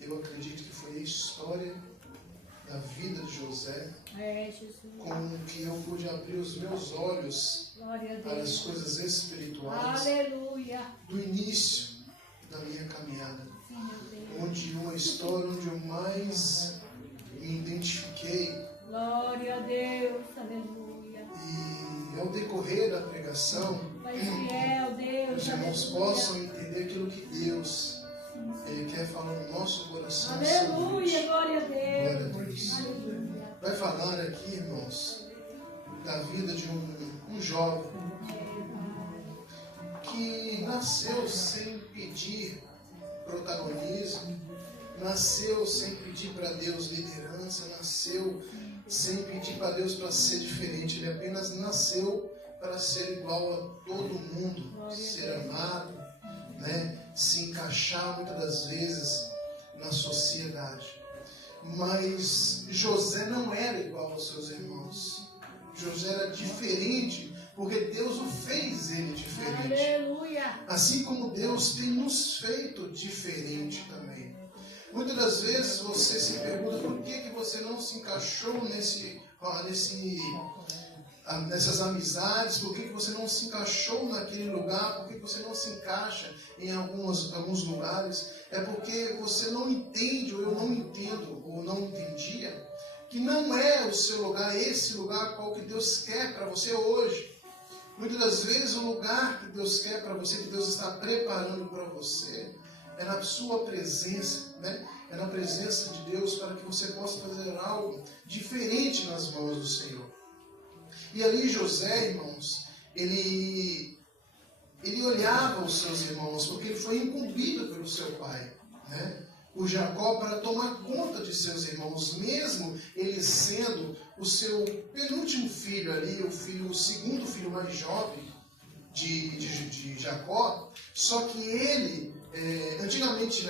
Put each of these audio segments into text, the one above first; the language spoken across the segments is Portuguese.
Eu acredito que foi a história da vida de José com que eu pude abrir os meus olhos para as coisas espirituais. Aleluia. Do início da minha caminhada, onde uma história onde eu mais me identifiquei. Glória a Deus, aleluia. E ao decorrer da pregação, os irmãos possam entender aquilo que Deus Ele quer falar no nosso coração. Aleluia, glória a Deus. Glória a Deus. Aleluia. Vai falar aqui, irmãos, da vida de um jovem que nasceu sem pedir protagonismo, nasceu sem pedir para Deus liderança, nasceu sem pedir para Deus para ser diferente. Ele apenas nasceu para ser igual a todo mundo, ser amado, né? Se encaixar muitas das vezes na sociedade. Mas José não era igual aos seus irmãos. José era diferente porque Deus o fez ele diferente. Aleluia. Assim como Deus tem nos feito diferente também. Muitas das vezes você se pergunta por que você não se encaixou nessas amizades, por que você não se encaixou naquele lugar, por que você não se encaixa em alguns lugares. É porque você não entende, ou eu não entendo, ou não entendia, que não é o seu lugar, esse lugar qual que Deus quer para você hoje. Muitas das vezes o lugar que Deus quer para você, que Deus está preparando para você, é na sua presença, né? É na presença de Deus para que você possa fazer algo diferente nas mãos do Senhor. E ali José, irmãos, ele olhava os seus irmãos, porque ele foi incumbido pelo seu pai, né? O Jacó, para tomar conta de seus irmãos, mesmo ele sendo o seu penúltimo filho ali, o segundo filho mais jovem de Jacó. Só que ele, antigamente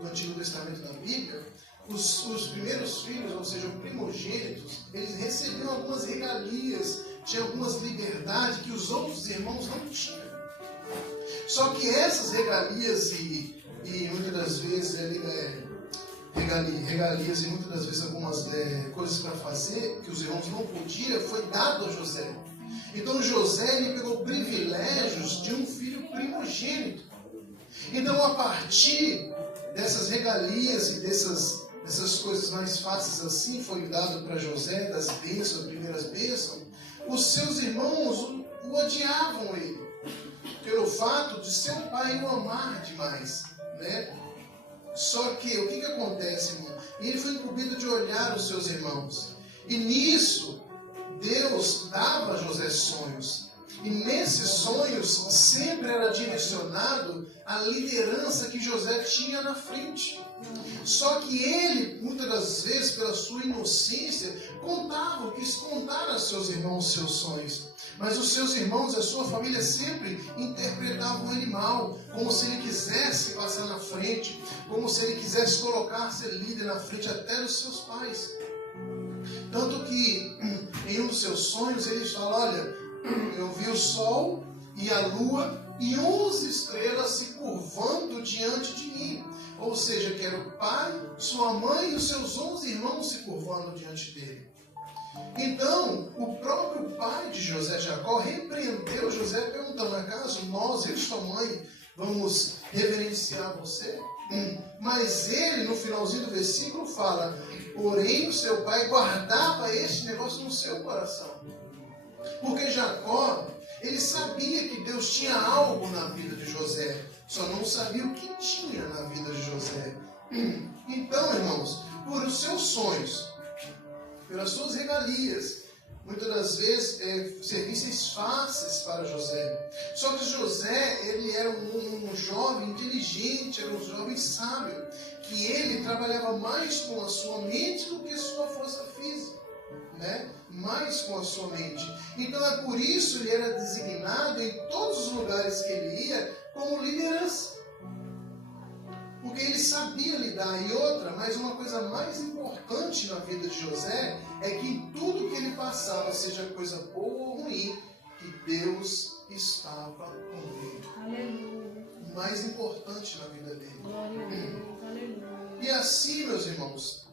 no Antigo Testamento da Bíblia, os primeiros filhos, ou seja, os primogênitos, eles recebiam algumas regalias, tinham algumas liberdades que os outros irmãos não tinham. Só que essas regalias e muitas das vezes regalias e muitas das vezes algumas coisas para fazer que os irmãos não podiam, foi dado a José. Então José ele pegou privilégios de um filho primogênito. Então a partir dessas regalias e dessas coisas mais fáceis assim, foi dado para José, das bênçãos, as primeiras bênçãos, os seus irmãos o odiavam ele, pelo fato de seu pai o amar demais, né? Só que, o que acontece, irmão? Ele foi incumbido de olhar os seus irmãos. E nisso, Deus dava a José sonhos. E nesses sonhos, sempre era direcionado a liderança que José tinha na frente. Só que ele, muitas das vezes, pela sua inocência, quis contar a seus irmãos seus sonhos. Mas os seus irmãos, a sua família, sempre interpretavam ele mal, como se ele quisesse passar na frente, como se ele quisesse colocar ser líder na frente até dos seus pais. Tanto que, em um dos seus sonhos, ele fala: olha, eu vi o sol e a lua e 11 estrelas se curvando diante de mim. Ou seja, que era o pai, sua mãe e os seus 11 irmãos se curvando diante dele. Então, o próprio pai de José, Jacó, repreendeu José, perguntando: acaso nós, eu e sua mãe, vamos reverenciar você? Mas ele, no finalzinho do versículo, fala: porém, o seu pai guardava este negócio no seu coração. Porque Jacó, ele sabia que Deus tinha algo na vida de José, só não sabia o que tinha na vida de José. Então, irmãos, por os seus sonhos, pelas suas regalias, muitas das vezes serviços fáceis para José. Só que José, ele era um jovem inteligente, era um jovem sábio, que ele trabalhava mais com a sua mente do que sua força física, né? Mais com a sua mente. Então é por isso ele era designado em todos os lugares que ele ia como liderança. Porque ele sabia lidar. E outra, mas uma coisa mais importante na vida de José é que em tudo que ele passava, seja coisa boa ou ruim, que Deus estava com ele. Aleluia. mais importante na vida dele. Glória a Deus. Aleluia. E assim, meus irmãos,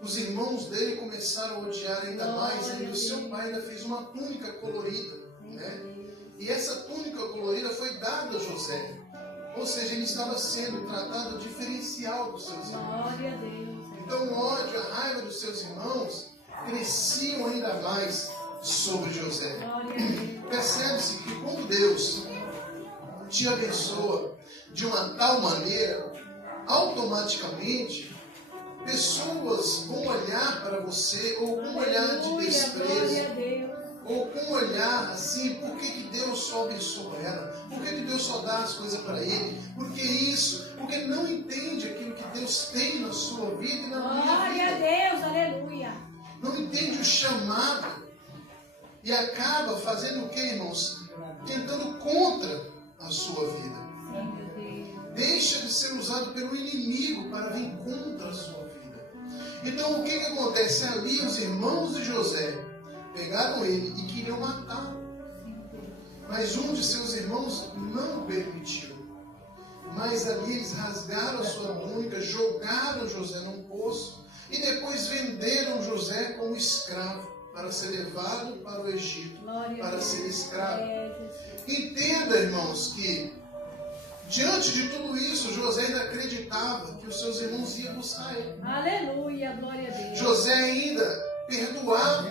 os irmãos dele começaram a odiar ainda mais. E o seu pai ainda fez uma túnica colorida, né? E essa túnica colorida foi dada a José. Ou seja, ele estava sendo tratado diferencial dos seus irmãos. Glória a Deus. Então o ódio, a raiva dos seus irmãos cresciam ainda mais sobre José. Glória a Deus. Percebe-se que quando Deus te abençoa de uma tal maneira, automaticamente pessoas vão olhar para você ou com um olhar de Aleluia. desprezo, Glória a Deus. ou com um olhar assim, por que Deus só abençoa ela? Por que Deus só dá as coisas para ele? Por que isso? Porque não entende aquilo que Deus tem na sua vida e na minha Glória a vida. Deus. Aleluia. Não entende o chamado. E acaba fazendo o que, irmãos? Tentando contra a sua vida. Sim, meu Deus. Deixa de ser usado pelo inimigo para vir contra a sua vida. Então o que acontece? Ali os irmãos de José pegaram ele e queriam matá-lo. Mas um de seus irmãos não permitiu. Mas ali eles rasgaram a sua túnica, jogaram José num poço e depois venderam José como escravo para ser levado para o Egito, Glória a para Deus. ser escravo. É, Jesus. Entenda, irmãos, que diante de tudo isso, José ainda acreditava que os seus irmãos iam buscar ele. Aleluia. Glória a Deus. José ainda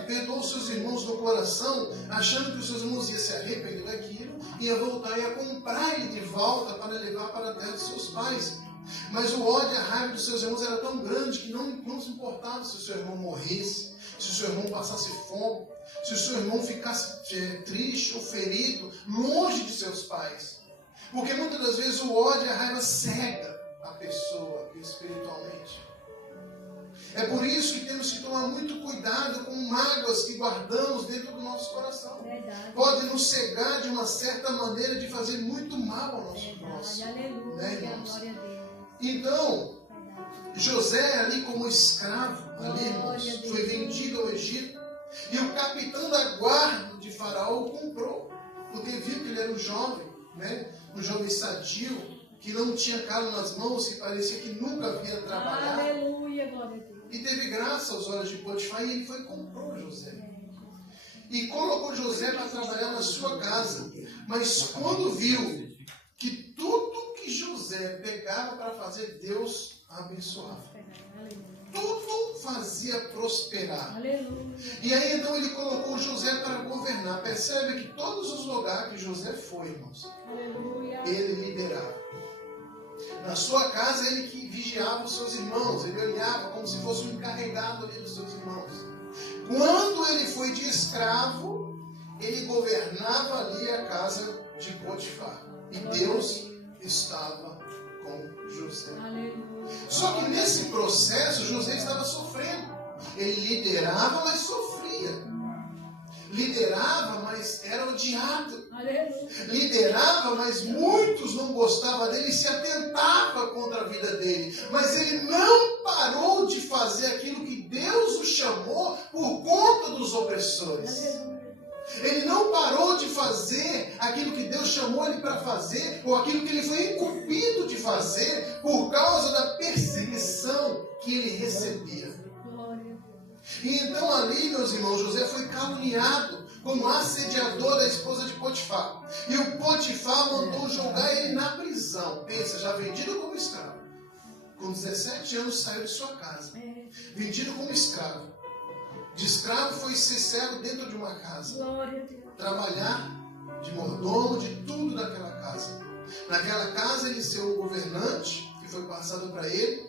perdoou seus irmãos no coração, achando que os seus irmãos iam se arrepender daquilo, ia voltar e ia comprar ele de volta para levar para a terra de seus pais. Mas o ódio e a raiva dos seus irmãos era tão grande que não se importava se o seu irmão morresse, se o seu irmão passasse fome, se o seu irmão ficasse triste ou ferido, longe de seus pais. Porque muitas das vezes o ódio e a raiva cega a pessoa espiritualmente. É por isso que temos que tomar muito cuidado com mágoas que guardamos dentro do nosso coração. Verdade. Pode nos cegar de uma certa maneira de fazer muito mal ao nosso Verdade. próximo. Aleluia. Né, irmãos? Glória a Deus. Então, Verdade. José ali como escravo, ali, irmãos, Glória a Deus. foi vendido ao Egito. E o capitão da guarda de Faraó o comprou, porque viu que ele era um jovem, né? Um jovem sadio, que não tinha calo nas mãos, que parecia que nunca havia trabalhado. Aleluia. Glória a Deus. E teve graça aos olhos de Potifar e ele foi e comprou José. E colocou José para trabalhar na sua casa. Mas quando viu que tudo que José pegava para fazer, Deus abençoava. Aleluia. Tudo fazia prosperar. Aleluia. E aí então ele colocou José para governar. Percebe que todos os lugares que José foi, irmãos, Aleluia. ele liderava. Na sua casa ele que vigiava os seus irmãos, ele olhava como se fosse um encarregado ali dos seus irmãos. Quando ele foi de escravo, ele governava ali a casa de Potifar. E Deus estava com José. Aleluia. Só que nesse processo José estava sofrendo. Ele liderava, mas sofria. Liderava, mas era odiado. Aleluia. Liderava, mas muitos não gostavam dele e se atentava contra a vida dele. Mas ele não parou de fazer aquilo que Deus o chamou por conta dos opressores. Aleluia. Ele não parou de fazer aquilo que Deus chamou ele para fazer, ou aquilo que ele foi incumbido de fazer, por causa da perseguição que ele recebia. Glória a Deus. E então ali, meus irmãos, José foi caluniado como assediador da esposa de Potifar. E o Potifar mandou jogar ele na prisão. Pensa, já vendido como escravo. Com 17 anos saiu de sua casa. Vendido como escravo. De escravo foi ser servo dentro de uma casa. Glória a Deus. Trabalhar de mordomo, de tudo naquela casa. Naquela casa ele ser o governante, que foi passado para ele.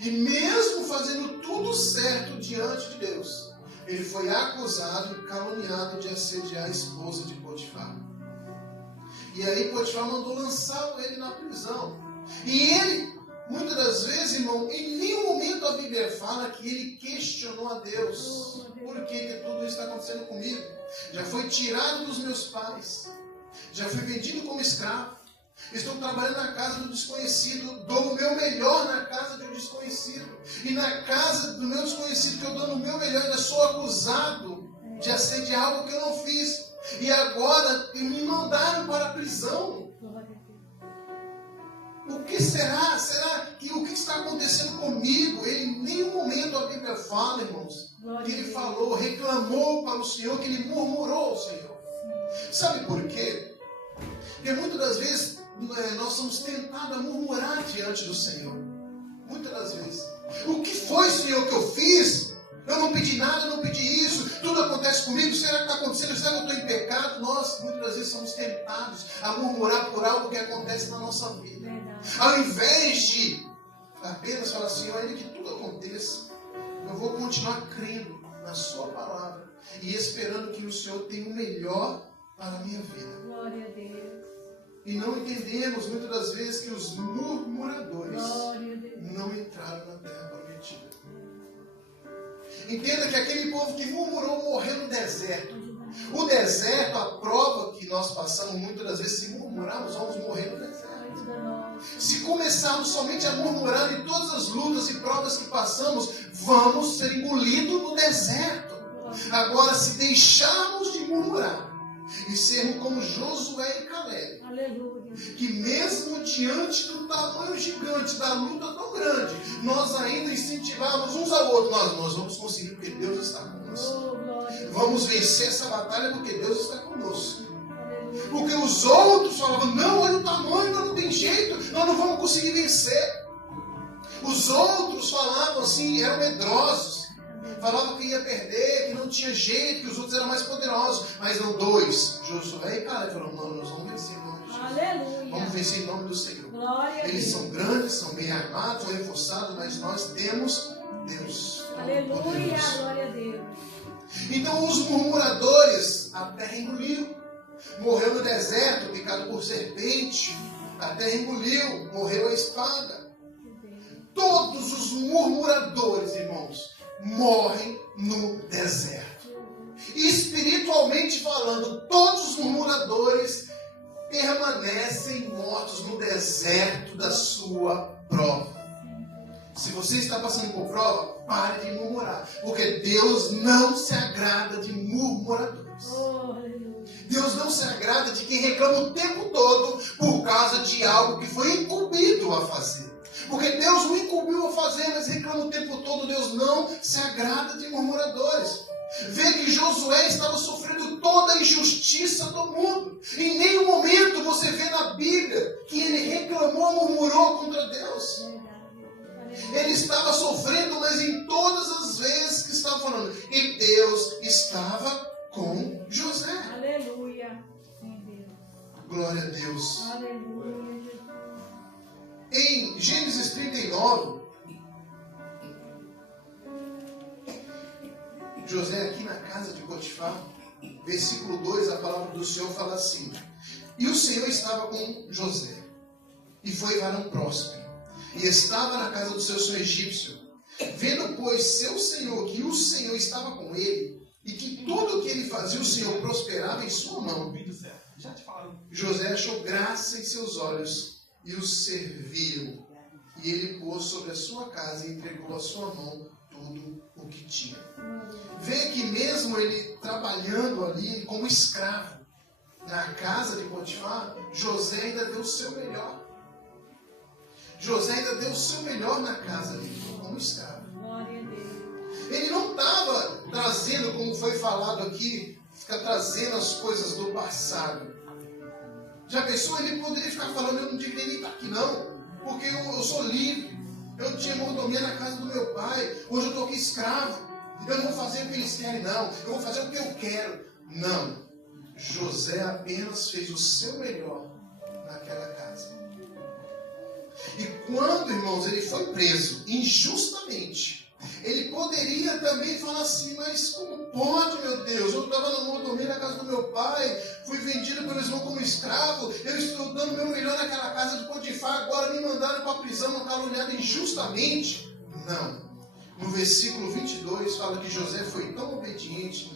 E mesmo fazendo tudo certo diante de Deus, ele foi acusado e caluniado de assediar a esposa de Potifar. E aí Potifar mandou lançar ele na prisão. E ele, muitas das vezes, irmão, em nenhum momento a Bíblia fala que ele questionou a Deus. Por que tudo isso está acontecendo comigo? Já foi tirado dos meus pais. Já fui vendido como escravo. Estou trabalhando na casa do desconhecido, dou o meu melhor na casa de um desconhecido. E na casa do meu desconhecido que eu dou o meu melhor, ainda sou acusado de assediar algo que eu não fiz. E agora me mandaram para a prisão. Glória a Deus. O que será? Será que o que está acontecendo comigo? Ele em nenhum momento a Bíblia fala, irmãos, que ele falou, reclamou para o Senhor, que ele murmurou ao Senhor. Sabe por quê? Porque muitas das vezes nós somos tentados a murmurar diante do Senhor. Muitas das vezes. O que foi, Senhor, que eu fiz? Eu não pedi nada, eu não pedi isso. Tudo acontece comigo. Será que está acontecendo? Será que eu estou em pecado? Nós, muitas das vezes, somos tentados a murmurar por algo que acontece na nossa vida. Ao invés de apenas falar assim, ainda que tudo aconteça, eu vou continuar crendo na sua palavra e esperando que o Senhor tenha o melhor para a minha vida. Glória a Deus. E não entendemos muitas das vezes que os murmuradores não entraram na terra prometida. Entenda que aquele povo que murmurou morreu no deserto. O deserto, a prova que nós passamos muitas das vezes, se murmurarmos, vamos morrer no deserto. Se começarmos somente a murmurar em todas as lutas e provas que passamos, vamos ser engolidos no deserto. Agora, se deixarmos de murmurar e sermos como Josué e Caleb, Aleluia. que mesmo diante do tamanho gigante, da luta tão grande, nós ainda incentivamos uns ao outro, nós vamos conseguir porque Deus está conosco. Oh, glória. Vamos vencer essa batalha porque Deus está conosco. Aleluia. Porque os outros falavam, não, olha o tamanho, não tem jeito, nós não vamos conseguir vencer. Os outros falavam assim, eram medrosos. Falavam que ia perder, que não tinha jeito, que os outros eram mais poderosos. Mas não, dois, Josué e Caleb, falaram, não, nós vamos vencer em nome de Jesus. Aleluia. Vamos vencer em nome do Senhor. Glória a Eles Deus. são grandes, são bem armados, são reforçados, mas nós temos Deus. Aleluia. Poderoso. Glória a Deus. Então os murmuradores, a terra engoliu. Morreu no deserto, picado por serpente. A terra engoliu, morreu a espada. Todos os murmuradores, irmãos, morrem no deserto. E espiritualmente falando, todos os murmuradores permanecem mortos no deserto da sua prova. Se você está passando por prova, pare de murmurar, porque Deus não se agrada de murmuradores. Oh, aleluia. Deus não se agrada de quem reclama o tempo todo por causa de algo que foi incumbido a fazer. Porque Deus o incumbiu a fazer, mas reclama o tempo todo. Deus não se agrada de murmuradores. Vê que Josué estava sofrendo toda a injustiça do mundo. Em nenhum momento você vê na Bíblia que ele reclamou, murmurou contra Deus. Ele estava sofrendo, mas em todas as vezes que estava falando. E Deus estava com José. Aleluia. Sim, Deus. Glória a Deus. Aleluia. Em Gênesis 39, José aqui na casa de Potifar, versículo 2, a palavra do Senhor fala assim: E o Senhor estava com José, e foi varão próspero, e estava na casa do seu senhor egípcio. Vendo, pois, seu senhor que o Senhor estava com ele, e que tudo o que ele fazia o Senhor prosperava em sua mão, José achou graça em seus olhos, e o serviu, e ele pôs sobre a sua casa e entregou à sua mão tudo o que tinha. Vê que mesmo ele trabalhando ali como escravo na casa de Potifar, José ainda deu o seu melhor. José ainda deu o seu melhor na casa dele, como escravo. Glória a Deus. Ele não estava trazendo, como foi falado aqui, ficar trazendo as coisas do passado. Já pensou? Ele poderia ficar falando, eu não deveria nem estar aqui não, porque eu sou livre, eu tinha mordomia na casa do meu pai, hoje eu estou aqui escravo, eu não vou fazer o que eles querem não, eu vou fazer o que eu quero. Não, José apenas fez o seu melhor naquela casa. E quando, irmãos, ele foi preso injustamente, ele poderia também falar assim, mas como pode, meu Deus? Eu estava na mordomia na casa do meu pai, fui vendido pelo irmão como escravo, eu estou dando o meu melhor naquela casa de Potifar, agora me mandaram para a prisão, não caluniado injustamente. Não. No versículo 22 fala que José foi tão obediente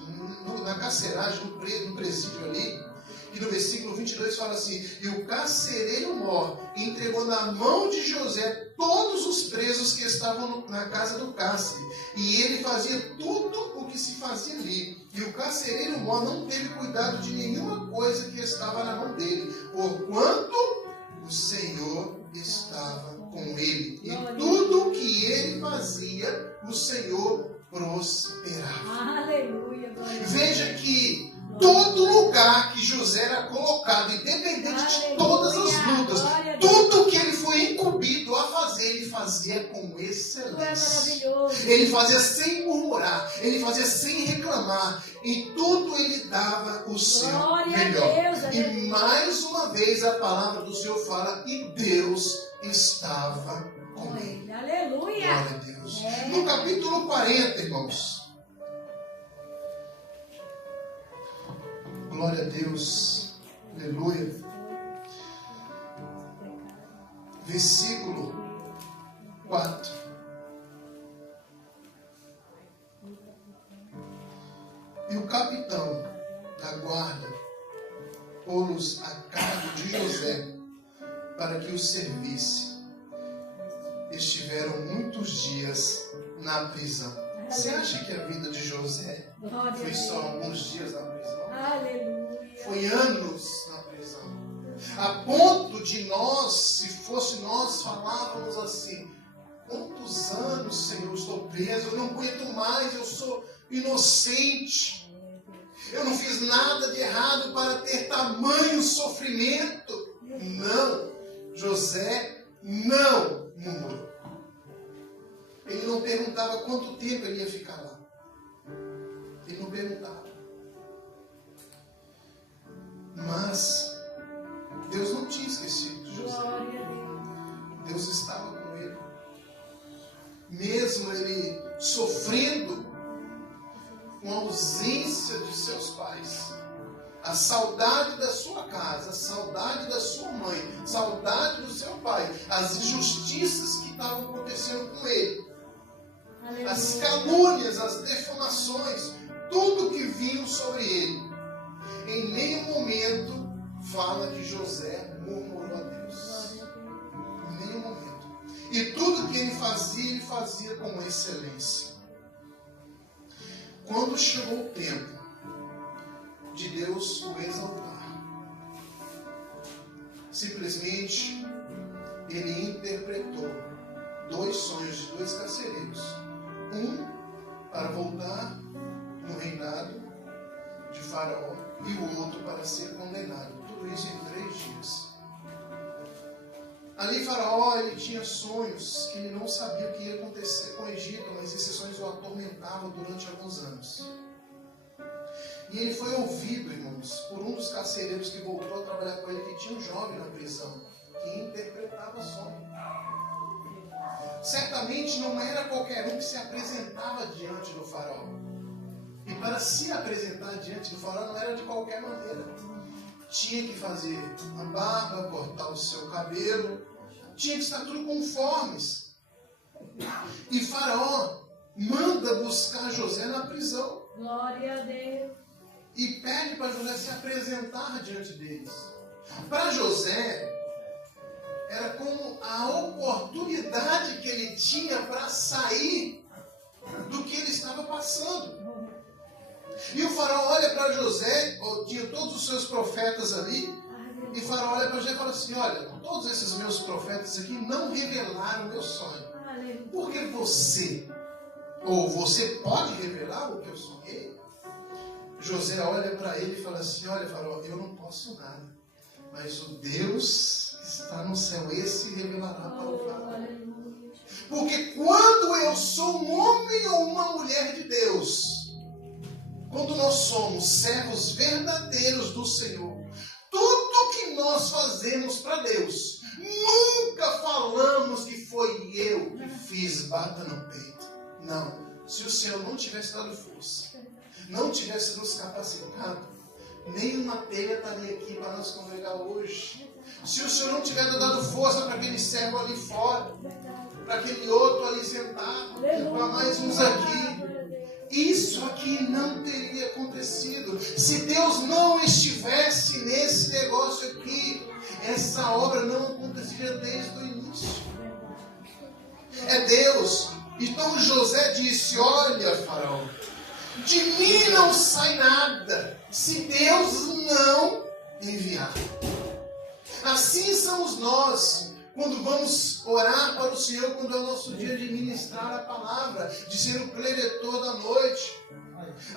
na carceragem, no presídio ali, que no versículo 22 fala assim: E o carcereiro mor entregou na mão de José todos os presos que estavam na casa do cárcere, e ele fazia tudo o que se fazia ali. E o carcereiro mor não teve cuidado de nenhuma coisa que estava na mão dele, porquanto o Senhor estava com ele. E tudo que ele fazia, o Senhor prosperava. Aleluia. Veja que todo lugar que José era colocado, independente de todas as lutas, tudo que ele foi incumbido a fazer, ele fazia com excelência. Ele fazia sem murmurar, ele fazia sem reclamar. Em tudo ele dava o seu melhor. E mais uma vez a palavra do Senhor fala, e Deus estava com ele. Aleluia. Glória a Deus. No capítulo 40, irmãos. Glória a Deus. Aleluia. Versículo 4. E o capitão da guarda pô-los a cargo de José para que o servisse. Estiveram muitos dias na prisão. Você acha que a vida de José foi só alguns dias na prisão? Aleluia. Foi anos na prisão. A ponto de nós, se fosse nós, falávamos assim: quantos anos, Senhor, eu estou preso, eu não aguento mais, eu sou inocente. Eu não fiz nada de errado para ter tamanho sofrimento. Não. José não murmurou. Ele não perguntava quanto tempo ele ia ficar lá. Ele não perguntava. Mas Deus não tinha esquecido de José. Deus estava com ele. Mesmo ele sofrendo com a ausência de seus pais, a saudade da sua casa, a saudade da sua mãe, a saudade do seu pai, as injustiças que estavam acontecendo com ele, as calúnias, as defamações, tudo que vinha sobre ele, em nenhum momento fala que José murmurou a Deus. Em nenhum momento. E tudo que ele fazia com excelência. Quando chegou o tempo de Deus o exaltar, simplesmente ele interpretou 2 sonhos de 2 carcereiros. Um para voltar no reinado de Faraó e o outro para ser condenado. Tudo isso em 3 dias. Ali Faraó, ele tinha sonhos que ele não sabia o que ia acontecer com o Egito, mas esses sonhos o atormentavam durante alguns anos. E ele foi ouvido, irmãos, por um dos carcereiros que voltou a trabalhar com ele, que tinha um jovem na prisão, que interpretava sonhos. Certamente não era qualquer um que se apresentava diante do faraó. E para se apresentar diante do faraó não era de qualquer maneira. Tinha que fazer a barba, cortar o seu cabelo, tinha que estar tudo conformes. E Faraó manda buscar José na prisão. Glória a Deus. E pede para José se apresentar diante deles. Para José, era como a oportunidade que ele tinha para sair do que ele estava passando. E o faraó olha para José, tinha todos os seus profetas ali, e o faraó olha para José e fala assim: olha, todos esses meus profetas aqui não revelaram o meu sonho. Por que você pode revelar o que eu sonhei? José olha para ele e fala assim: olha, faraó, eu não posso nada, mas o Deus que está no céu, esse revelará para o faraó. Porque quando eu sou um homem ou uma mulher de Deus, quando nós somos servos verdadeiros do Senhor, tudo que nós fazemos para Deus, nunca falamos que foi eu que fiz, bata no peito. Não. Se o Senhor não tivesse dado força, não tivesse nos capacitado, nenhuma telha estaria aqui para nos congregar hoje. Se o Senhor não tivesse dado força para aquele servo ali fora, para aquele outro ali sentado, para mais uns aqui, isso aqui não teria acontecido. Se Deus não estivesse nesse negócio aqui, essa obra não aconteceria desde o início. É Deus. Então José disse: olha, faraó, de mim não sai nada se Deus não enviar. Assim somos nós. quando vamos orar para o Senhor, quando é o nosso dia de ministrar a palavra, de ser o preletor da noite.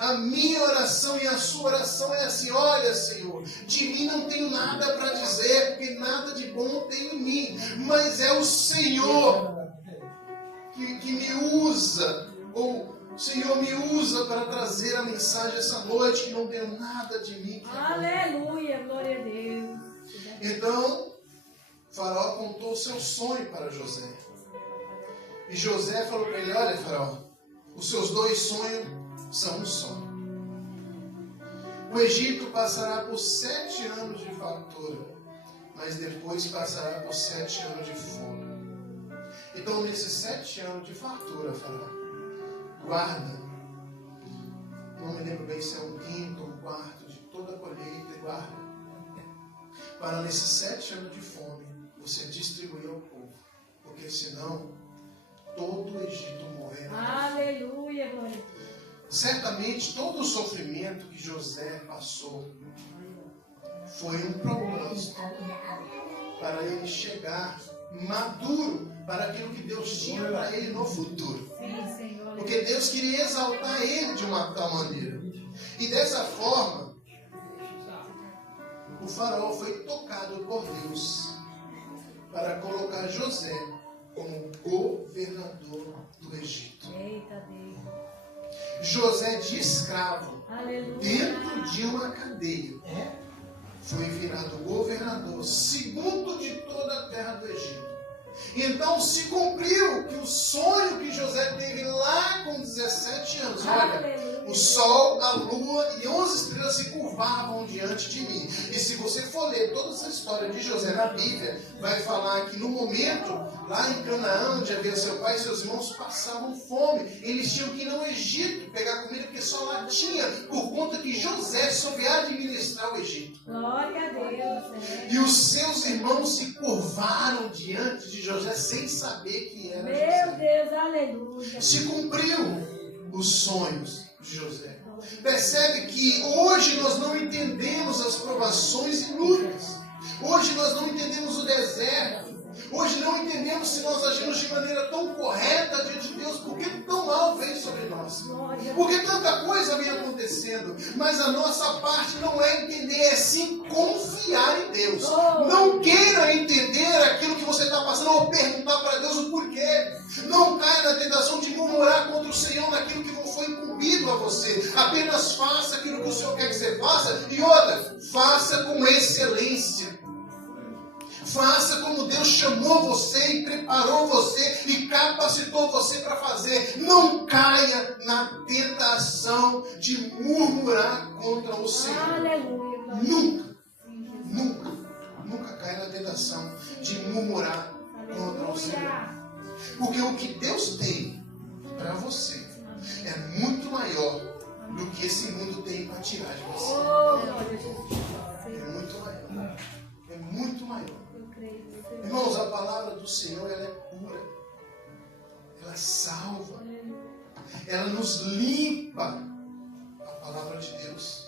A minha oração e a sua oração é assim: olha, Senhor, de mim não tenho nada para dizer, porque nada de bom tem em mim, mas é o Senhor que me usa, ou o Senhor me usa para trazer a mensagem essa noite, que não tenho nada de mim. Aleluia, glória a Deus. Então, Faraó contou o seu sonho para José. E José falou para ele: olha, Faraó, os seus 2 sonhos são um sonho. O Egito passará por 7 anos de fartura, mas depois passará por 7 anos de fome. Então, nesses 7 anos de fartura, Faraó, guarda, não me lembro bem se é 1/5 ou 1/4 de toda a colheita, guarda, para nesses 7 anos de fome você distribuir ao povo, porque senão todo o Egito morrerá. Aleluia, glória a Deus. Certamente todo o sofrimento que José passou foi um propósito para ele chegar maduro para aquilo que Deus tinha para ele no futuro. Sim, Senhor. Porque Deus queria exaltar ele de uma tal maneira. E dessa forma, o faraó foi tocado por Deus para colocar José como governador do Egito. Eita Deus. José de escravo, Aleluia. dentro de uma cadeia, foi virado governador segundo de toda a terra do Egito. Então se cumpriu que o sonho que José teve lá com 17 anos. Olha, o sol, a lua e 11 estrelas se curvavam diante de mim. E se você for ler toda essa história de José na Bíblia, vai falar que no momento, lá em Canaã, onde havia seu pai e seus irmãos, passavam fome. Eles tinham que ir ao Egito pegar comida, porque só lá tinha, por conta que José soube administrar o Egito. Glória a Deus. E os seus irmãos se curvaram diante de José sem saber quem era Meu José. Deus, aleluia. Se cumpriu os sonhos de José. Percebe que hoje nós não entendemos as provações e lutas. Hoje nós não entendemos o deserto. Hoje não entendemos se nós agimos de maneira tão correta diante de Deus. Por que tão mal vem sobre nós? Por que tanta coisa vem acontecendo? Mas a nossa parte não é entender, é sim confiar em Deus. Não queira entender aquilo que você está passando ou perguntar para Deus o porquê. Não caia na tentação de murmurar contra o Senhor naquilo que não foi incumbido a você. Apenas faça aquilo que o Senhor quer que você faça. E outra, faça com excelência. Faça como Deus chamou você e preparou você e capacitou você para fazer. Não caia na tentação de murmurar contra o Senhor. Aleluia. Nunca caia na tentação de murmurar contra o Senhor. Porque o que Deus tem para você é muito maior do que esse mundo tem para tirar de você. É muito maior. É muito maior. Irmãos, a palavra do Senhor, ela é pura. Ela salva. Ela nos limpa. A palavra de Deus.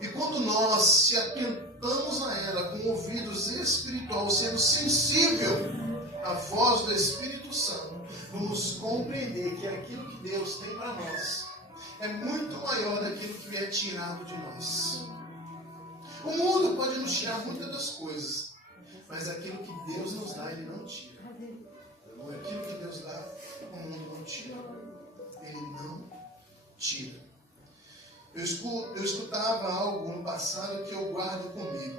E quando nós se atentamos a ela com ouvidos espirituais, sendo sensível à voz do Espírito Santo, vamos compreender que aquilo que Deus tem para nós é muito maior daquilo que é tirado de nós. O mundo pode nos tirar muitas das coisas, mas aquilo que Deus nos dá, Ele não tira. Aquilo que Deus dá, o mundo não tira. Ele não tira. Eu escutava algo no passado que eu guardo comigo,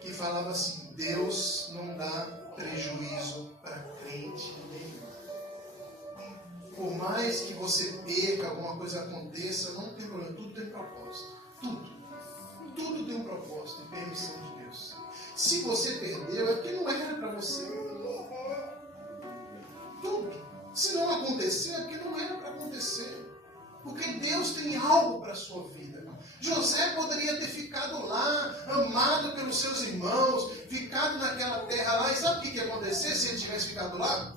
que falava assim: Deus não dá prejuízo para crente nenhum. Por mais que você perca, alguma coisa aconteça, não tem problema, tudo tem propósito. Tudo tem um propósito e permissão de Deus. Se você perdeu, é porque não era para você. Tudo. Se não aconteceu, é porque não era para acontecer. Porque Deus tem algo para a sua vida. José poderia ter ficado lá, amado pelos seus irmãos, ficado naquela terra lá. E sabe o que ia acontecer se ele tivesse ficado lá?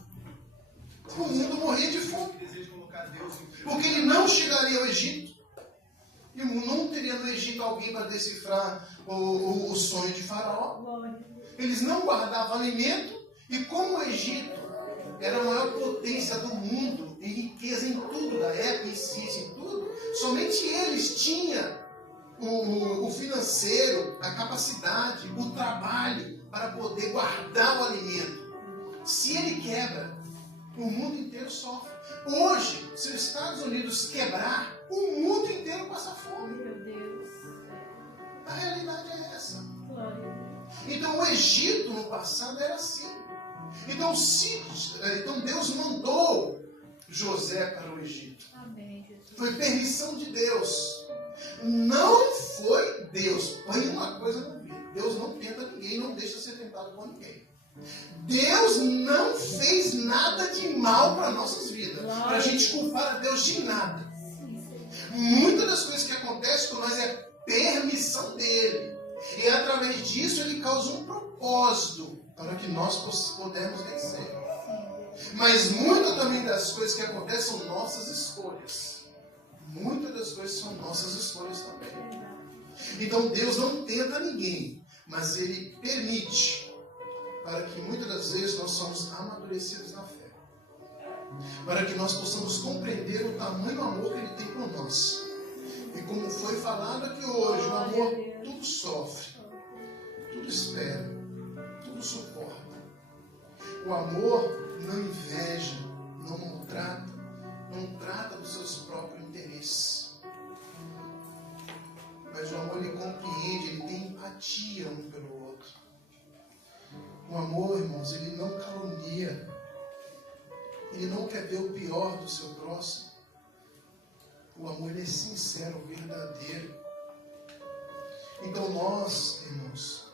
O mundo morria de fome. Porque ele não chegaria ao Egito. E não teria no Egito alguém para decifrar o sonho de Faraó. eles não guardavam alimento, e como o Egito era a maior potência do mundo, em riqueza em tudo da época, em ciência, em tudo, somente eles tinham o financeiro, a capacidade, o trabalho para poder guardar o alimento. Se ele quebra, o mundo inteiro sofre. Hoje, se os Estados Unidos quebrar, o mundo inteiro passa fome. Meu Deus. A realidade é essa. Glória a Deus. Então o Egito no passado era assim. Então Deus mandou José para o Egito. Amém, Jesus. Foi permissão de Deus. Não foi Deus. Põe uma coisa no vídeo. Deus não tenta ninguém, não deixa ser tentado por ninguém. Deus não fez nada de mal para nossas vidas. Para a gente culpar a Deus de nada. Muitas das coisas que acontecem com nós é permissão dele. E através disso ele causa um propósito para que nós pudéssemos vencer. Mas muitas também das coisas que acontecem são nossas escolhas. Muitas das coisas são nossas escolhas também. Então Deus não tenta ninguém, mas ele permite para que muitas das vezes nós somos amadurecidos na fé. Para que nós possamos compreender o tamanho do amor que ele tem por nós. E como foi falado aqui hoje, o amor tudo sofre, tudo espera, tudo suporta. O amor não inveja, não maltrata, não trata dos seus próprios interesses. Mas o amor ele compreende, ele tem empatia um pelo outro. O amor, irmãos, ele não calunia. Ele não quer ver o pior do seu próximo. O amor ele é sincero, verdadeiro. Então nós, irmãos,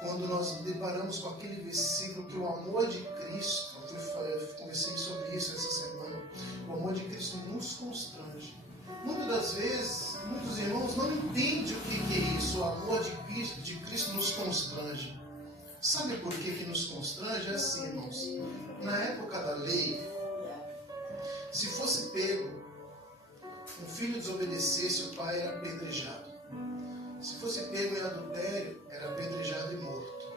quando nós deparamos com aquele versículo que o amor de Cristo, eu conversei sobre isso essa semana, o amor de Cristo nos constrange. Muitas das vezes, muitos irmãos não entendem o que é isso, o amor de Cristo nos constrange. Sabe por que nos constrange? É assim, irmãos. Na época da lei, se fosse pego, um filho desobedecesse, o pai era apedrejado. Se fosse pego em adultério, era apedrejado e morto.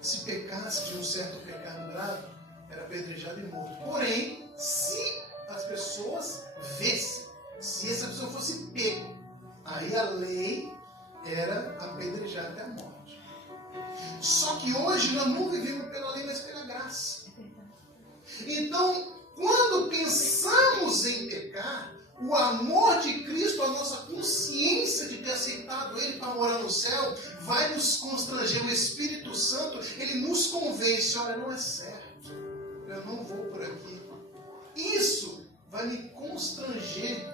Se pecasse de um certo pecado grave, era apedrejado e morto. Porém, se as pessoas vissem, se essa pessoa fosse pego, aí a lei era apedrejada até a morte. Só que hoje nós não vivemos pela lei, mas pela graça. Então, quando pensamos em pecar, o amor de Cristo, a nossa consciência de ter aceitado Ele para morar no céu, vai nos constranger. O Espírito Santo, Ele nos convence, olha, não é certo, eu não vou por aqui. Isso vai me constranger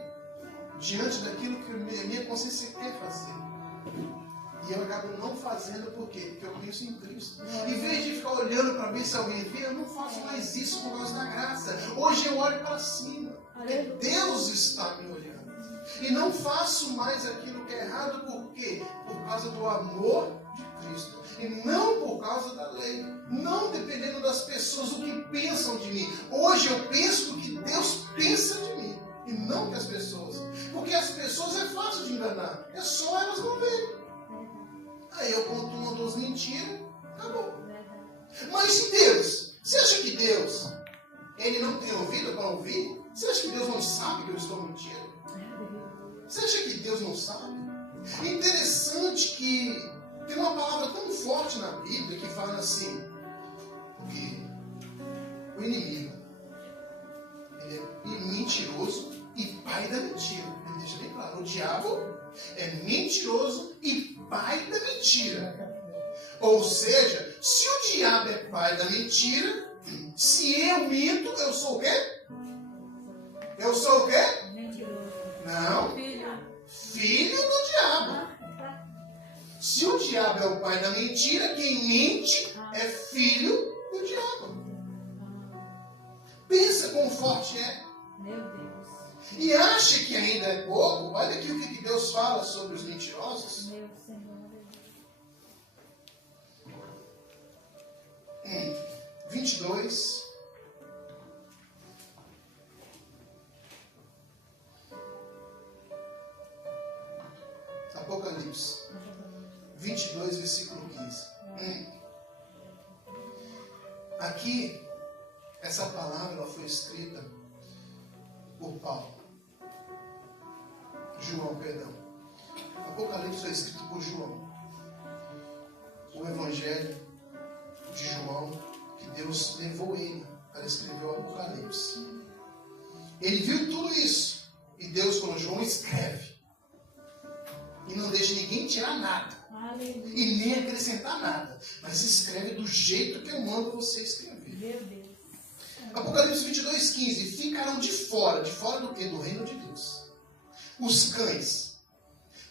diante daquilo que a minha consciência quer fazer. E eu acabo não fazendo, por quê? Porque eu penso em Cristo. Em vez de ficar olhando para ver se alguém vê, eu não faço mais isso por causa da graça. Hoje eu olho para cima, porque Deus está me olhando. E não faço mais aquilo que é errado, por quê? Por causa do amor de Cristo. E não por causa da lei. Não dependendo das pessoas, o que pensam de mim. Hoje eu penso o que Deus pensa de mim. E não que as pessoas. Porque as pessoas é fácil de enganar. É só elas não verem. Aí eu conto uma ou duas mentiras, acabou. Mas e Deus? Você acha que Deus, Ele não tem ouvido para ouvir? Você acha que Deus não sabe que eu estou mentindo? Você acha que Deus não sabe? É interessante que tem uma palavra tão forte na Bíblia que fala assim, que o inimigo, ele é mentiroso e pai da mentira. Ele deixa bem claro, o diabo é mentiroso e pai da mentira. Ou seja, se o diabo é pai da mentira, se eu minto, eu sou o quê? Eu sou o quê? Mentiroso. Não. Filho do diabo. Se o diabo é o pai da mentira, quem mente é filho do diabo. Pensa quão forte é. Meu Deus. E acha que ainda é pouco? Olha aqui o que Deus fala sobre os mentirosos. Meu Senhor. 22. Apocalipse 22, versículo 15. Aqui, essa palavra ela foi escrita por Paulo. João, perdão. Apocalipse foi escrito por João. O Evangelho de João, que Deus levou ele para escrever o Apocalipse. Ele viu tudo isso. E Deus, quando João escreve, e não deixa ninguém tirar nada. Aleluia. E nem acrescentar nada. Mas escreve do jeito que eu mando você escrever. Meu Deus. Apocalipse 22:15. Ficaram de fora do quê? Do reino de Deus. Os cães.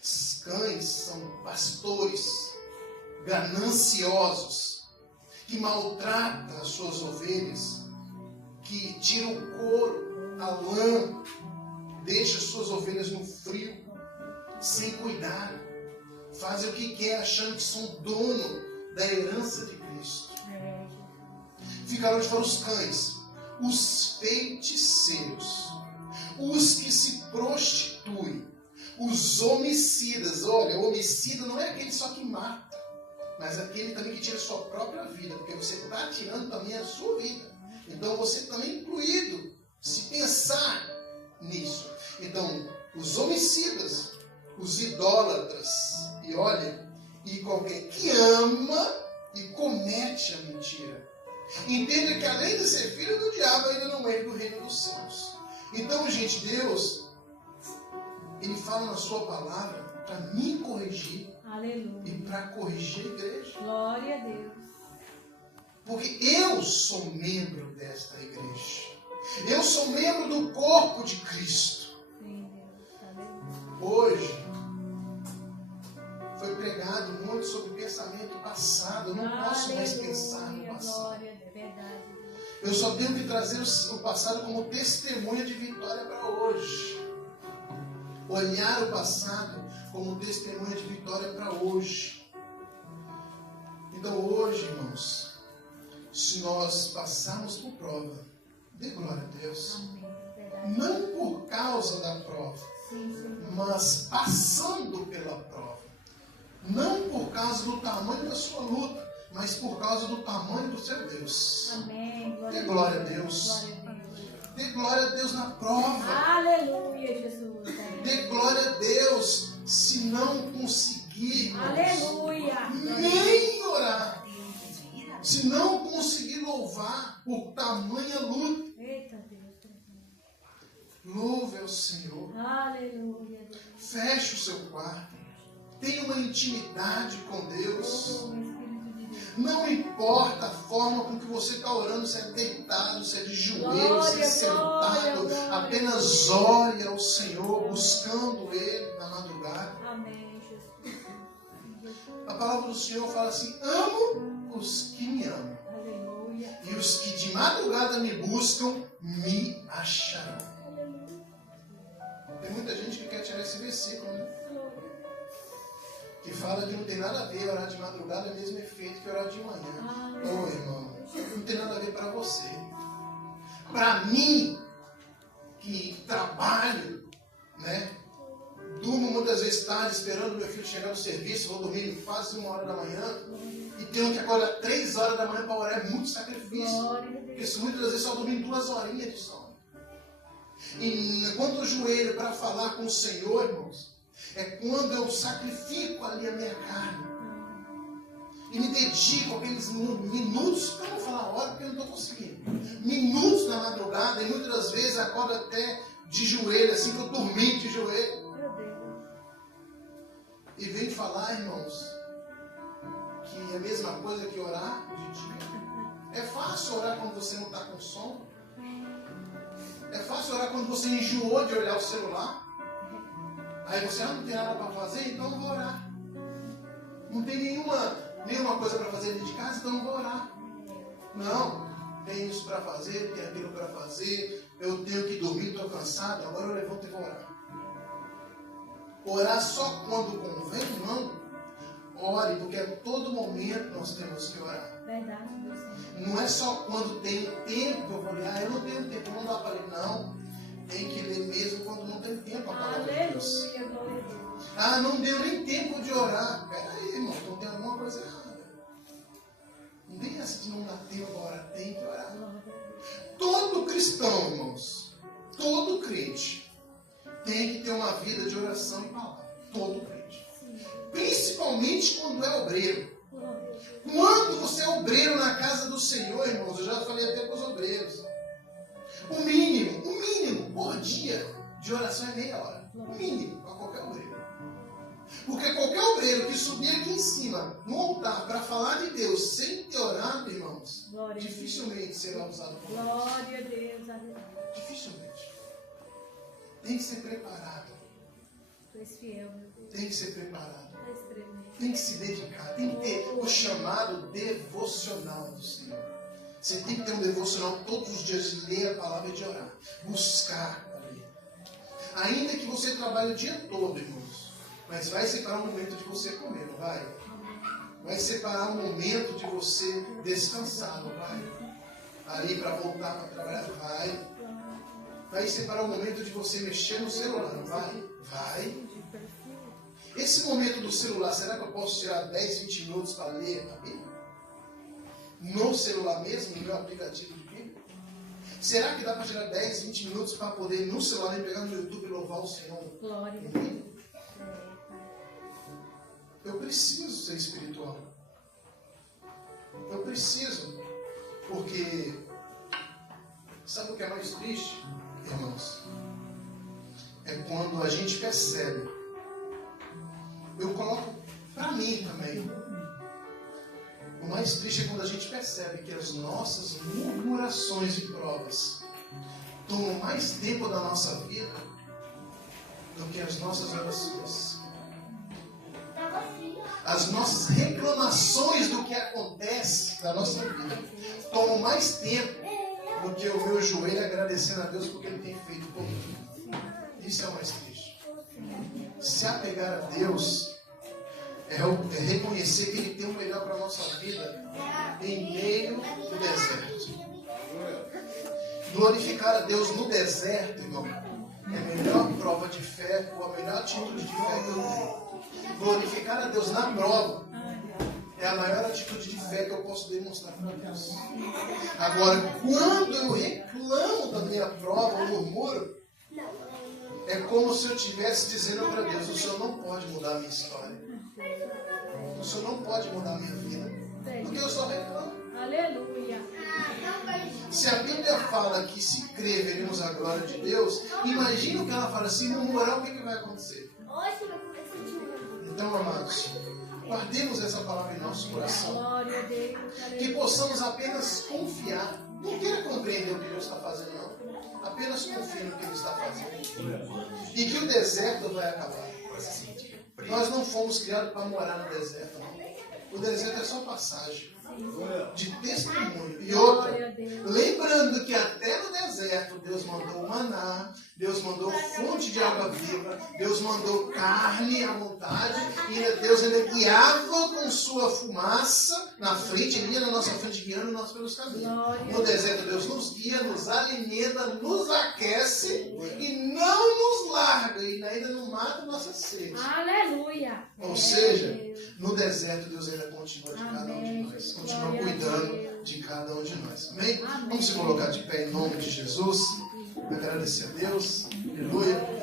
Os cães são pastores gananciosos que maltratam as suas ovelhas, que tiram o couro, a lã, deixam as suas ovelhas no frio, sem cuidado, fazem o que quer, achando que são dono da herança de Cristo. Ficaram de fora os cães, os feiticeiros, os que se prostituem, os homicidas. Olha, o homicida não é aquele só que mata, mas aquele também que tira a sua própria vida, porque você está tirando também a sua vida. Então você também é incluído, se pensar nisso. Então, os homicidas, os idólatras, e olha, e qualquer que ama e comete a mentira. Entenda que além de ser filho do diabo, ainda não é do reino dos céus. Então, gente, Deus, Ele fala na sua palavra para me corrigir. Aleluia. E para corrigir a igreja. Glória a Deus. Porque eu sou membro desta igreja. Eu sou membro do corpo de Cristo. Sim, Deus. Aleluia. Hoje foi pregado muito sobre pensamento passado. Eu não posso mais pensar no passado. Glória a Deus. Verdade, Deus. Eu só tenho que trazer o passado como testemunha de vitória para hoje. Olhar o passado como testemunha de vitória para hoje. Então hoje, irmãos, se nós passarmos por prova, dê glória a Deus. Amém. Verdade. Não por causa da prova, Sim, sim. mas passando pela prova. Não por causa do tamanho da sua luta, mas por causa do tamanho do seu Deus. Amém. Dê glória a Deus. Glória a Deus. Dê glória a Deus na prova. Aleluia, Jesus. Dê glória a Deus se não conseguir, irmãos, Aleluia. nem orar. Se não conseguir louvar por tamanha luta. Eita Deus. Louve ao Senhor. Aleluia, Deus. Feche o seu quarto. Tenha uma intimidade com Deus. Oh, Espírito de Deus. Não importa a forma com que você está orando, se é deitado, se é de joelhos, se é Glória, sentado. glória. Apenas ore ao Senhor, buscando Ele na madrugada. Amém, Jesus. A palavra do Senhor fala assim: amo os que me amam. Aleluia. E os que de madrugada me buscam, me acharão. Tem muita gente que quer tirar esse versículo, né? Que fala que não tem nada a ver orar de madrugada, é o mesmo efeito que orar de manhã. Ô irmão, não tem nada a ver para você. Para mim, que trabalho, né? Durmo muitas vezes tarde esperando meu filho chegar no serviço, vou dormir quase 1h da manhã e tenho que acordar 3h da manhã para orar, é muito sacrifício. Glória a Deus. Porque isso, muitas vezes só dormir 2 horinhas de sono. E quando eu joelho para falar com o Senhor, irmãos, é quando eu sacrifico ali a minha carne e me dedico aqueles minutos, eu não vou falar hora porque eu não estou conseguindo, minutos na madrugada, e muitas das vezes acordo até de joelho, assim que eu dormi de joelho, Meu Deus. e venho falar, irmãos, que é a mesma coisa que orar de dia. É fácil orar quando você não está com sono. É fácil orar quando você enjoou de olhar o celular. Aí você não tem nada para fazer, então eu vou orar. Não tem nenhuma coisa para fazer dentro de casa, então eu vou orar. Não, tem isso para fazer, tem aquilo para fazer, eu tenho que dormir, estou cansado, agora eu levanto e vou orar. Orar só quando convém, não. Ore, porque a todo momento nós temos que orar. Verdade, Deus. Não é só quando tem tempo que eu vou ler. Eu não tenho tempo, não dá para ler. Não. Tem que ler mesmo quando não tem tempo a palavra de Deus. Aleluia, glória a Deus. Ah, não deu nem tempo de orar. Peraí, irmão, então tem alguma coisa errada. Não tem essa de não dar tempo para orar. Tem cristão, irmãos, todo crente, tem que ter uma vida de oração e palavra. Todo crente. Principalmente quando é obreiro. Quando você é obreiro na casa do Senhor, irmãos, eu já falei até para os obreiros. O mínimo por dia de oração é meia hora. O mínimo para qualquer obreiro. Porque qualquer obreiro que subir aqui em cima, no altar, para falar de Deus sem ter orado, irmãos, Glória dificilmente será usado por Deus. Glória a Deus, aleluia. Dificilmente. Tem que ser preparado. Tu és fiel, meu Deus. Tem que ser preparado. Tu és tremendo. Tem que se dedicar. Tem que ter o chamado devocional do Senhor. Você tem que ter um devocional todos os dias de ler a palavra e de orar. Buscar a ler. Ainda que você trabalhe o dia todo, irmãos. Mas vai separar um momento de você comer, não vai? Vai separar um momento de você descansar, não vai? Ali para voltar para trabalhar, vai. Vai separar um momento de você mexer no celular, não vai? Vai. Esse momento do celular, será que eu posso tirar 10, 20 minutos para ler a Bíblia? No celular mesmo, no meu aplicativo de Bíblia? Será que dá para tirar 10, 20 minutos para poder no celular pegar no YouTube e louvar o Senhor? Glória a Deus. Eu preciso ser espiritual. Eu preciso. Porque sabe o que é mais triste, irmãos? É quando a gente percebe. Eu coloco para mim também. O mais triste é quando a gente percebe que as nossas murmurações e provas tomam mais tempo da nossa vida do que as nossas orações. As nossas reclamações do que acontece na nossa vida tomam mais tempo do que o meu joelho agradecendo a Deus porque Ele tem feito por mim. Isso é o mais triste. Se apegar a Deus é reconhecer que Ele tem o melhor para a nossa vida em meio do deserto. Glorificar a Deus no deserto, irmão, é a melhor prova de fé, ou a melhor atitude de fé que eu tenho. Glorificar a Deus na prova é a maior atitude de fé que eu posso demonstrar para Deus. Agora, quando eu reclamo da minha prova, ou murmuro, é como se eu estivesse dizendo para Deus: o Senhor não pode mudar a minha história. O Senhor não pode mudar a minha vida. Porque eu só reclamo. Aleluia. Se a Bíblia fala que se crer veremos a glória de Deus, imagina o que ela fala assim: murmurar, o que vai acontecer? Então, amados, guardemos essa palavra em nosso coração. Glória a Deus. Que possamos apenas confiar. Não queira compreender o que Deus está fazendo, não. Apenas confie no que Ele está fazendo. E que o deserto vai acabar. Nós não fomos criados para morar no deserto, não. O deserto é só passagem de testemunho. E outra, lembrando que até no deserto Deus mandou o maná, Deus mandou fonte de água viva, Deus mandou carne à vontade, e Deus ainda guiava com sua fumaça na frente, Ele ia na nossa frente guiando nós pelos caminhos. No deserto Deus nos guia, nos alimenta, nos aquece e não nos larga, e ainda não mata nossa sede. Aleluia. Ou seja, no deserto Deus ainda continua de cada um de nós, continua cuidando de cada um de nós. Amém? Vamos se colocar de pé em nome de Jesus. Agradecer a Deus. Aleluia.